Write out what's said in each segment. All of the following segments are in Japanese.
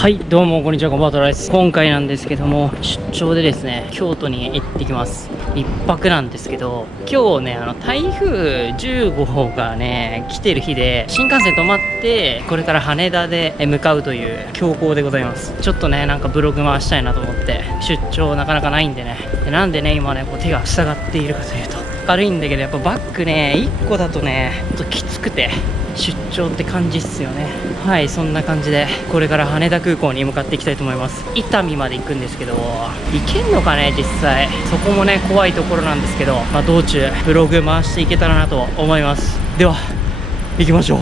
はい、どうもこんにちは、こんばんは、トラです。今回なんですけども、出張でですね、京都に行ってきます。一泊なんですけど、今日ね、台風15号がね、来てる日で、新幹線止まって、これから羽田で向かうという強行でございます。ちょっとね、なんかブログ回したいなと思って、出張なかなかないんでね。なんでね、今ね、こう手が塞がっているかというと、軽いんだけど、やっぱバッグね、1個だとね、ちょっときつくて、出張って感じっすよね。はい、そんな感じでこれから羽田空港に向かっていきたいと思います。伊丹まで行くんですけど、行けんのかね、実際。そこもね、怖いところなんですけど、道中ブログ回していけたらなと思います。では行きましょう。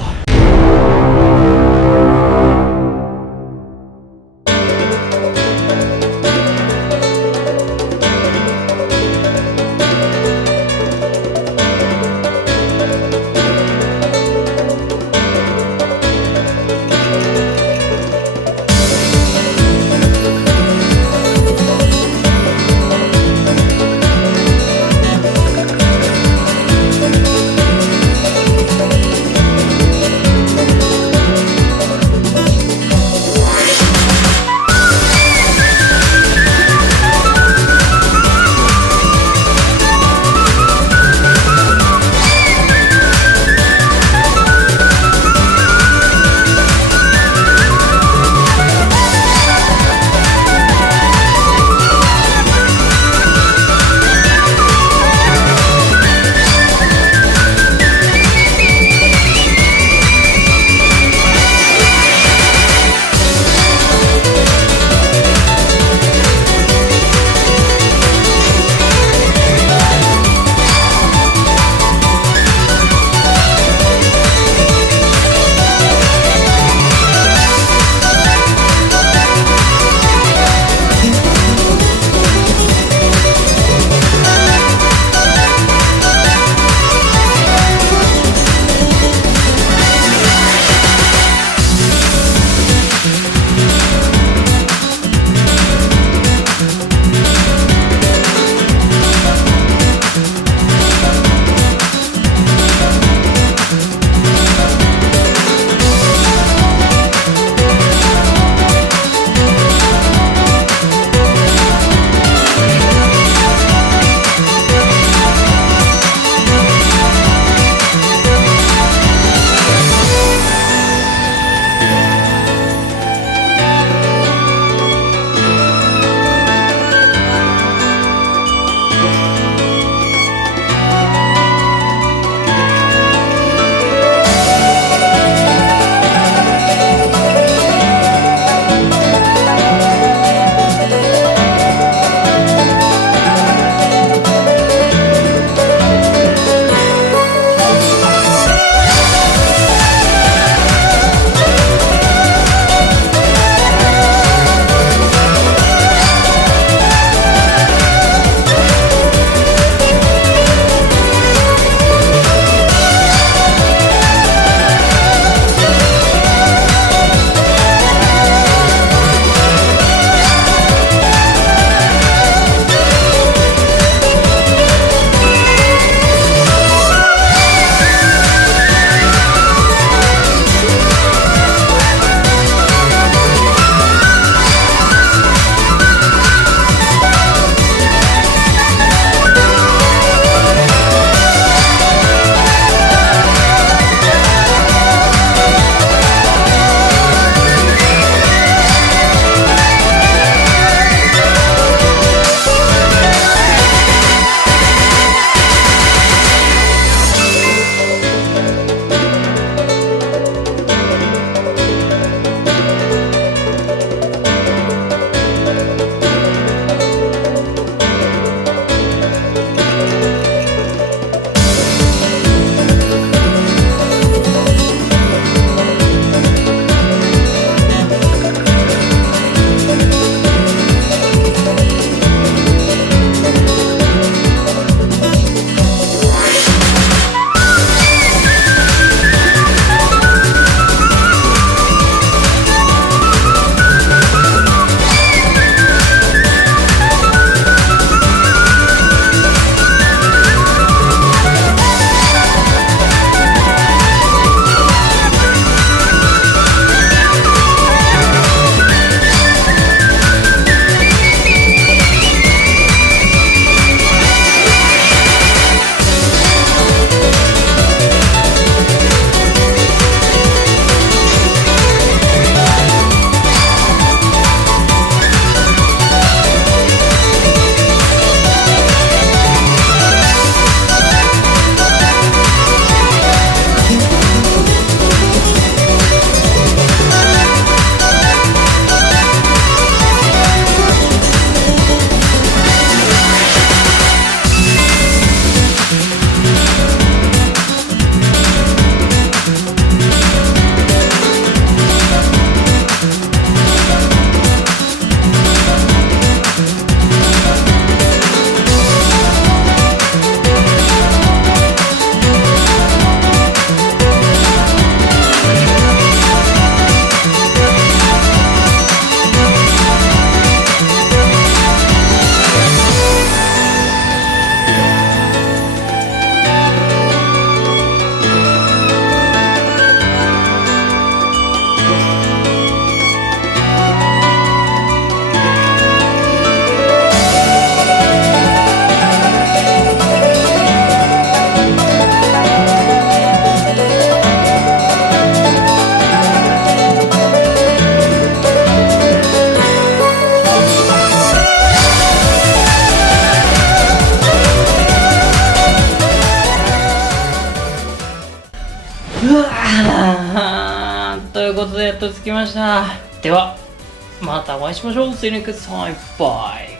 っと着きました。では、またお会いしましょう。See you next time. Bye.